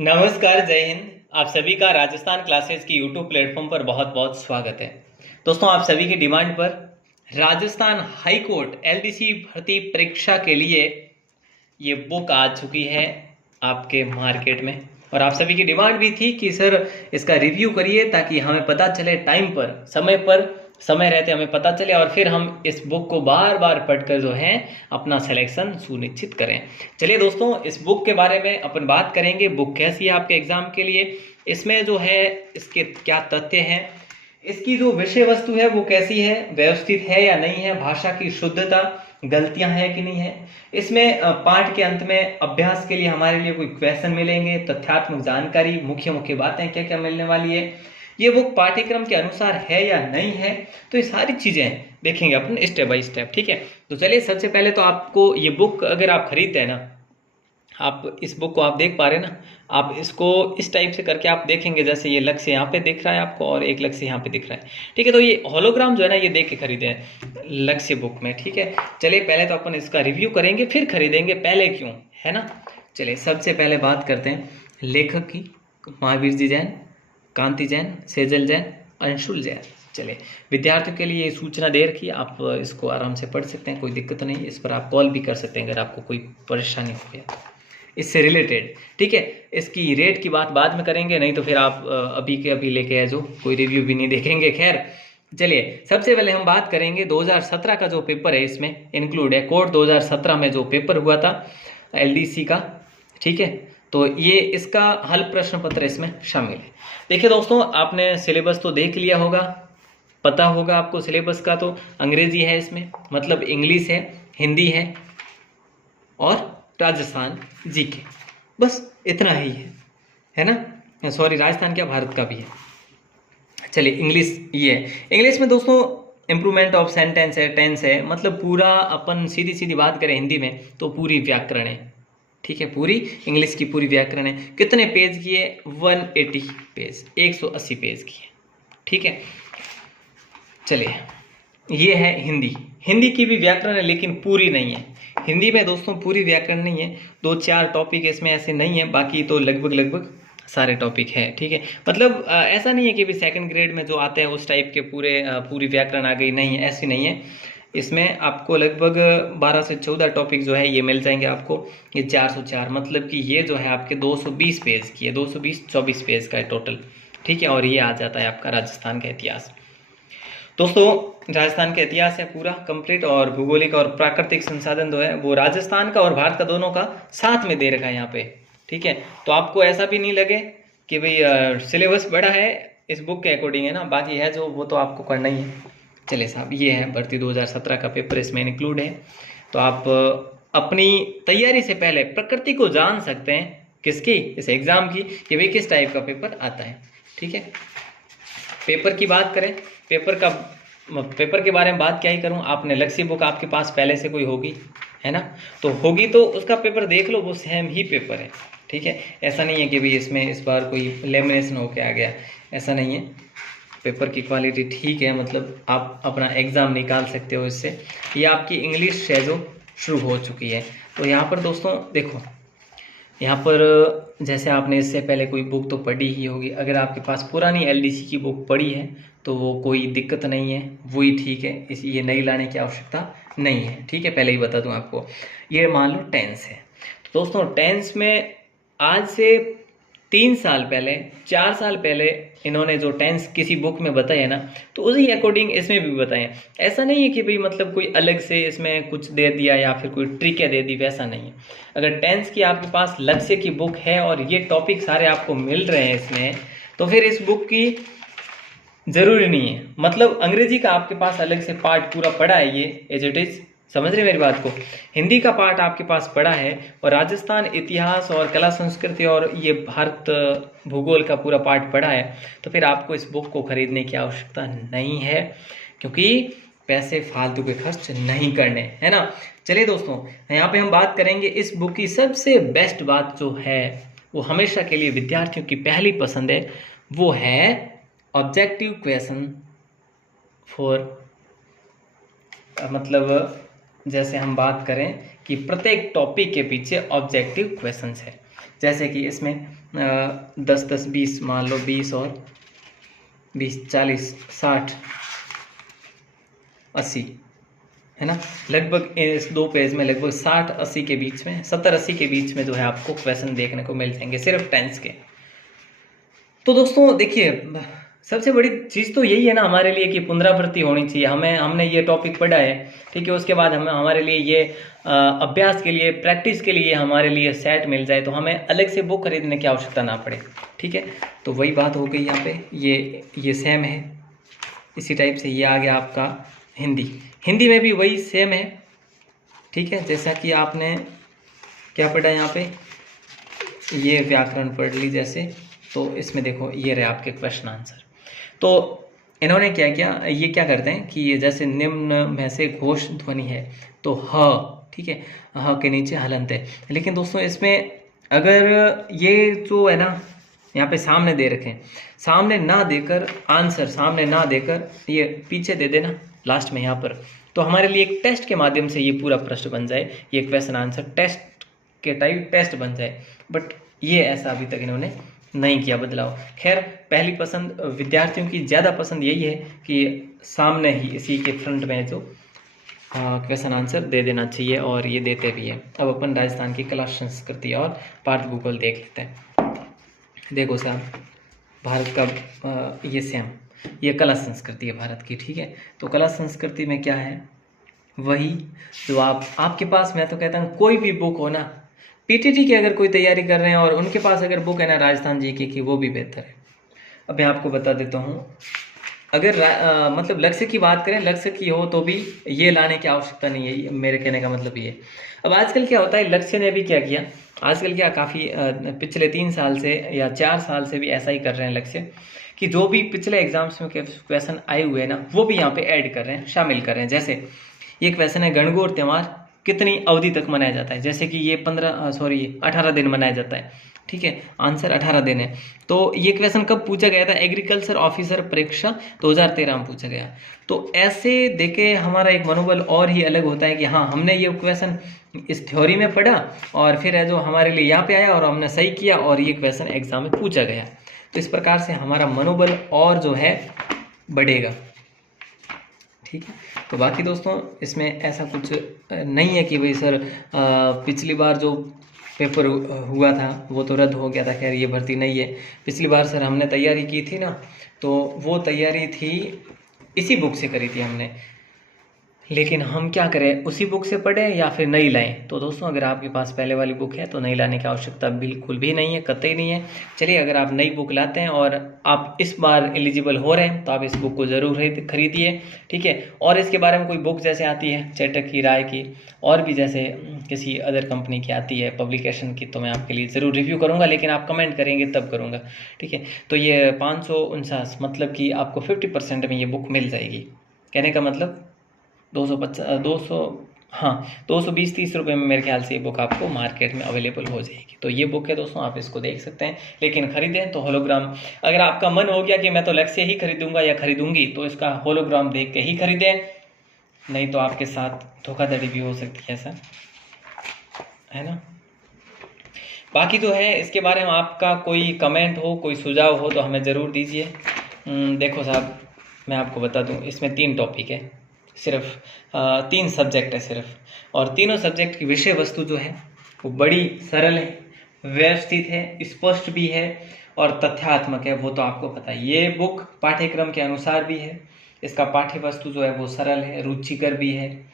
नमस्कार, जय हिंद। आप सभी का राजस्थान क्लासेस की यूट्यूब प्लेटफॉर्म पर बहुत बहुत स्वागत है। दोस्तों, आप सभी की डिमांड पर राजस्थान हाई कोर्ट एलडीसी भर्ती परीक्षा के लिए ये बुक आ चुकी है आपके मार्केट में। और आप सभी की डिमांड भी थी कि सर इसका रिव्यू करिए ताकि हमें पता चले टाइम पर समय रहते हमें पता चले और फिर हम इस बुक को बार बार पढ़कर जो है अपना सिलेक्शन सुनिश्चित करें। चलिए दोस्तों, इस बुक के बारे में अपन बात करेंगे। बुक कैसी है आपके एग्जाम के लिए, इसमें जो है इसके क्या तथ्य हैं, इसकी जो विषय वस्तु है वो कैसी है, व्यवस्थित है या नहीं है, भाषा की शुद्धता, गलतियां हैं कि नहीं है। इसमें पाठ के अंत में अभ्यास के लिए हमारे लिए कोई क्वेश्चन मिलेंगे, तथ्यात्मक जानकारी, मुख्य मुख्य बातें क्या क्या मिलने वाली है, ये बुक पाठ्यक्रम के अनुसार है या नहीं है। तो ये सारी चीजें देखेंगे अपन स्टेप बाय स्टेप। ठीक है, तो चलिए सबसे पहले तो आपको ये बुक अगर आप खरीदते हैं ना, आप इस बुक को आप देख पा रहे हैं ना, आप इसको इस टाइप से करके आप देखेंगे, जैसे ये लक्ष्य यहाँ पे दिख रहा है आपको और एक लक्ष्य यहाँ पे दिख रहा है। ठीक है, तो ये होलोग्राम जो है ना, ये देख के खरीदे हैं लक्ष्य बुक में। ठीक है, चलिए पहले तो अपन इसका रिव्यू करेंगे फिर खरीदेंगे, पहले क्यों, है ना। चलिए सबसे पहले बात करते हैं लेखक की। महावीर जी जैन, कांति जैन, सेजल जैन, अंशुल जैन। चलिए, विद्यार्थियों के लिए ये सूचना दे रखी है, आप इसको आराम से पढ़ सकते हैं, कोई दिक्कत नहीं। इस पर आप कॉल भी कर सकते हैं अगर आपको कोई परेशानी हो गया इससे रिलेटेड। ठीक है, इसकी रेट की बात बाद में करेंगे, नहीं तो फिर आप अभी के अभी लेके आ जो, कोई रिव्यू भी नहीं देखेंगे। खैर चलिए, सबसे पहले हम बात करेंगे 2017 का जो पेपर है, इसमें इंक्लूड है कोर्ट 2017 में जो पेपर हुआ था एलडीसी का। ठीक है, तो ये इसका हल प्रश्न पत्र इसमें शामिल है। देखिए दोस्तों, आपने सिलेबस तो देख लिया होगा, पता होगा आपको सिलेबस का। तो अंग्रेजी है इसमें, मतलब इंग्लिश है, हिंदी और राजस्थान जीके, बस इतना ही है ना। सॉरी, राजस्थान क्या, भारत का भी है। चलिए, इंग्लिश ये है। इंग्लिश में दोस्तों इंप्रूवमेंट ऑफ सेंटेंस है, टेंस है, मतलब पूरा अपन सीधी सीधी बात करें हिंदी में तो पूरी व्याकरण है। ठीक है, पूरी इंग्लिश की पूरी व्याकरण है। कितने पेज की है? 180 पेज, 180 पेज की है। ठीक है, चलिए ये है हिंदी। हिंदी की भी व्याकरण है लेकिन पूरी नहीं है। हिंदी में दोस्तों पूरी व्याकरण नहीं है, 2-4 टॉपिक इसमें ऐसे नहीं है, बाकी तो लगभग सारे टॉपिक है। ठीक है, मतलब ऐसा नहीं है कि भी सेकंड ग्रेड में जो आते हैं उस टाइप के पूरी व्याकरण आ गई, नहीं है, ऐसी नहीं है। इसमें आपको लगभग 12 से 14 टॉपिक जो है ये मिल जाएंगे आपको। ये 404, मतलब कि ये जो है आपके 220 पेज की है, 220-24 पेज का है टोटल। ठीक है, और ये आ जाता है आपका राजस्थान का इतिहास। दोस्तों, राजस्थान का इतिहास है पूरा कंप्लीट, और भूगोलिक और प्राकृतिक संसाधन जो है वो राजस्थान का और भारत का दोनों का साथ में दे रखा है यहाँ पे। ठीक है, तो आपको ऐसा भी नहीं लगे कि भाई सिलेबस बड़ा है, इस बुक के अकॉर्डिंग है ना, बाकी है जो वो तो आपको करना ही है। चलिए साहब, ये है भर्ती 2017 का पेपर, इसमें इंक्लूड है। तो आप अपनी तैयारी से पहले प्रकृति को जान सकते हैं, किसकी, इस एग्जाम की, कि भाई किस टाइप का पेपर आता है। ठीक है, पेपर की बात करें, पेपर के बारे में बात क्या ही करूं, आपने लक्ष्य बुक आपके पास पहले से कोई होगी, है ना, तो होगी तो उसका पेपर देख लो, वो सेम ही पेपर है। ठीक है, ऐसा नहीं है कि भाई इसमें इस बार कोई लेमिनेशन होके आ गया, ऐसा नहीं है। पेपर की क्वालिटी ठीक है, मतलब आप अपना एग्ज़ाम निकाल सकते हो इससे। ये आपकी इंग्लिश है जो शुरू हो चुकी है। तो यहाँ पर दोस्तों देखो, यहाँ पर जैसे आपने इससे पहले कोई बुक तो पढ़ी ही होगी, अगर आपके पास पुरानी एलडीसी की बुक पढ़ी है तो वो कोई दिक्कत नहीं है, वही ठीक है, ये नई लाने की आवश्यकता नहीं है। ठीक है, पहले ही बता दूं आपको। ये मान लो टेंस है, तो दोस्तों टेंस में आज से 3 साल पहले, 4 साल पहले इन्होंने जो टेंस किसी बुक में बताया ना, तो उसी अकॉर्डिंग इसमें भी बताएं। ऐसा नहीं है कि भाई मतलब कोई अलग से इसमें कुछ दे दिया या फिर कोई ट्रिकें दे दी, वैसा नहीं है। अगर टेंस की आपके पास लक्ष्य की बुक है और ये टॉपिक सारे आपको मिल रहे हैं इसमें, तो फिर इस बुक की जरूरी नहीं है। मतलब अंग्रेजी का आपके पास अलग से पार्ट पूरा पड़ा है, ये एज इट इज, समझ रहे मेरी बात को। हिंदी का पार्ट आपके पास पड़ा है, और राजस्थान इतिहास और कला संस्कृति और ये भारत भूगोल का पूरा पार्ट पड़ा है, तो फिर आपको इस बुक को खरीदने की आवश्यकता नहीं है, क्योंकि पैसे फालतू के खर्च नहीं करने, है ना। चलिए दोस्तों, यहाँ पे हम बात करेंगे इस बुक की सबसे बेस्ट बात जो है, वो हमेशा के लिए विद्यार्थियों की पहली पसंद है, वो है ऑब्जेक्टिव क्वेश्चन फॉर, मतलब जैसे हम बात करें कि प्रत्येक टॉपिक के पीछे ऑब्जेक्टिव क्वेश्चंस है। जैसे कि इसमें 10 10 20 मान लो 20 और 20 40 60 80 है ना, लगभग इस 2 पेज में लगभग 60 80 के बीच में 70 80 के बीच में जो है आपको क्वेश्चन देखने को मिल जाएंगे सिर्फ टेंस के। तो दोस्तों देखिए, सबसे बड़ी चीज़ तो यही है ना हमारे लिए कि पुनरावृत्ति होनी चाहिए। हमने ये टॉपिक पढ़ा है, ठीक है, उसके बाद हमारे लिए ये अभ्यास के लिए, प्रैक्टिस के लिए हमारे लिए सेट मिल जाए, तो हमें अलग से बुक खरीदने की आवश्यकता ना पड़े, ठीक है। तो वही बात हो गई यहाँ पे, ये सेम है, इसी टाइप से ये आ गया आपका हिंदी में भी वही सेम है, ठीक है। जैसा कि आपने क्या पढ़ा यहाँ पे, ये व्याकरण पढ़ ली जैसे, तो इसमें देखो ये रहे आपके क्वेश्चन आंसर। तो इन्होंने क्या किया, ये क्या करते हैं कि ये जैसे निम्न में से घोष ध्वनि है तो ह, ठीक है, ह के नीचे हलंत है। लेकिन दोस्तों इसमें अगर ये जो है ना यहाँ पे सामने दे रखे हैं, सामने ना देकर आंसर सामने ना देकर ये पीछे दे देना लास्ट में यहाँ पर, तो हमारे लिए एक टेस्ट के माध्यम से ये पूरा प्रश्न बन जाए, ये क्वेश्चन आंसर टेस्ट के टाइप टेस्ट बन जाए। बट ये ऐसा अभी तक इन्होंने नहीं किया बदलाव। खैर, पहली पसंद विद्यार्थियों की ज़्यादा पसंद यही है कि सामने ही इसी के फ्रंट में जो क्वेश्चन आंसर दे देना चाहिए, और ये देते भी है। अब अपन राजस्थान की कला संस्कृति और भारत भूगोल देख लेते हैं। देखो साहब, भारत का ये सेम, ये कला संस्कृति है भारत की, ठीक है। तो कला संस्कृति में क्या है, वही जो आपके पास, मैं तो कहता हूँ कोई भी बुक हो ना, पीटीटी की अगर कोई तैयारी कर रहे हैं और उनके पास अगर बुक है ना राजस्थान जीके की, वो भी बेहतर है। अब मैं आपको बता देता हूँ, अगर मतलब लक्ष्य की बात करें, लक्ष्य की हो तो भी ये लाने की आवश्यकता नहीं है, मेरे कहने का मतलब ये। अब आजकल क्या होता है, लक्ष्य ने भी क्या किया, आजकल क्या काफ़ी पिछले 3 साल से या 4 साल से भी ऐसा ही कर रहे हैं लक्ष्य, कि जो भी पिछले एग्जाम्स में क्वेश्चन आए हुए हैं ना, वो भी यहाँ पे ऐड कर रहे हैं, शामिल कर रहे हैं। जैसे ये क्वेश्चन है, गणगौर त्यौहार कितनी अवधि तक मनाया जाता है, जैसे कि ये 18 दिन मनाया जाता है, ठीक है, आंसर 18 दिन है। तो ये क्वेश्चन कब पूछा गया था, एग्रीकल्चर ऑफिसर परीक्षा 2013 में पूछा गया। तो ऐसे देखे हमारा एक मनोबल और ही अलग होता है कि हाँ, हमने ये क्वेश्चन इस थ्योरी में पढ़ा और फिर है जो हमारे लिए यहाँ पे आया और हमने सही किया और ये क्वेश्चन एग्जाम में पूछा गया। तो इस प्रकार से हमारा मनोबल और जो है बढ़ेगा, ठीक है। तो बाकी दोस्तों इसमें ऐसा कुछ नहीं है कि भाई सर पिछली बार जो पेपर हुआ था वो तो रद्द हो गया था, खैर ये भर्ती नहीं है। पिछली बार सर हमने तैयारी की थी ना, तो वो तैयारी थी इसी बुक से करी थी हमने, लेकिन हम क्या करें, उसी बुक से पढ़ें या फिर नई लाएं। तो दोस्तों अगर आपके पास पहले वाली बुक है तो नई लाने की आवश्यकता बिल्कुल भी नहीं है, कतई नहीं है। चलिए, अगर आप नई बुक लाते हैं और आप इस बार एलिजिबल हो रहे हैं तो आप इस बुक को ज़रूर खरीदिए, ठीक है। और इसके बारे में कोई बुक जैसे आती है चेटक की, राय की, और भी जैसे किसी अदर कंपनी की आती है पब्लिकेशन की, तो मैं आपके लिए ज़रूर रिव्यू करूँगा, लेकिन आप कमेंट करेंगे तब करूँगा, ठीक है। तो ये 549 मतलब कि आपको 50% में ये बुक मिल जाएगी। कहने का मतलब 220-30 रुपये में मेरे ख्याल से ये बुक आपको मार्केट में अवेलेबल हो जाएगी। तो ये बुक है दोस्तों, आप इसको देख सकते हैं, लेकिन ख़रीदें तो होलोग्राम, अगर आपका मन हो गया कि मैं तो लक्ष्य ही खरीदूंगा या खरीदूंगी, तो इसका होलोग्राम देख के ही खरीदें, नहीं तो आपके साथ धोखाधड़ी भी हो सकती है, ऐसा है ना। बाकी जो है इसके बारे में आपका कोई कमेंट हो, कोई सुझाव हो तो हमें ज़रूर दीजिए। देखो साहब, मैं आपको बता दूं, इसमें 3 टॉपिक है, सिर्फ 3 सब्जेक्ट है सिर्फ, और तीनों सब्जेक्ट की विषय वस्तु जो है वो बड़ी सरल है, व्यवस्थित है, स्पष्ट भी है और तथ्यात्मक है। वो तो आपको पता है, ये बुक पाठ्यक्रम के अनुसार भी है, इसका पाठ्य वस्तु जो है वो सरल है, रुचिकर भी है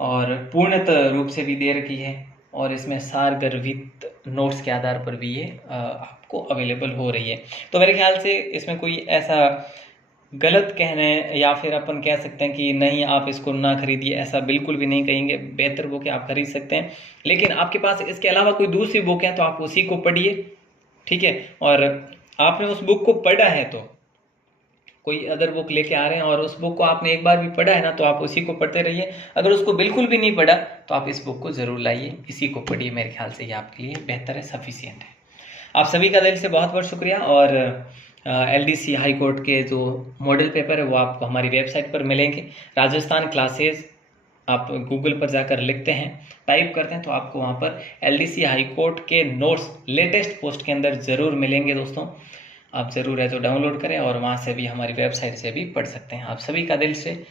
और पूर्णतः रूप से भी दे रखी है, और इसमें सारगर्भित नोट्स के आधार पर भी ये आपको अवेलेबल हो रही है। तो मेरे ख्याल से इसमें कोई ऐसा गलत कहने या फिर अपन कह सकते हैं कि नहीं आप इसको ना खरीदिए, ऐसा बिल्कुल भी नहीं कहेंगे। बेहतर बुक है, आप खरीद सकते हैं, लेकिन आपके पास इसके अलावा कोई दूसरी बुक है तो आप उसी को पढ़िए, ठीक है। और आपने उस बुक को पढ़ा है तो कोई अदर बुक लेके आ रहे हैं और उस बुक को आपने एक बार भी पढ़ा है ना, तो आप उसी को पढ़ते रहिए। अगर उसको बिल्कुल भी नहीं पढ़ा तो आप इस बुक को ज़रूर लाइए, इसी को पढ़िए, मेरे ख्याल से ये आपके लिए बेहतर है, सफिशिएंट है। आप सभी का दिल से बहुत बहुत शुक्रिया। और एलडीसी हाई कोर्ट के जो मॉडल पेपर है वो आपको हमारी वेबसाइट पर मिलेंगे, राजस्थान क्लासेज आप गूगल पर जाकर लिखते हैं, टाइप करते हैं, तो आपको वहाँ पर एलडीसी हाई कोर्ट के नोट्स लेटेस्ट पोस्ट के अंदर ज़रूर मिलेंगे दोस्तों। आप ज़रूर है तो डाउनलोड करें और वहाँ से भी, हमारी वेबसाइट से भी पढ़ सकते हैं। आप सभी का दिल से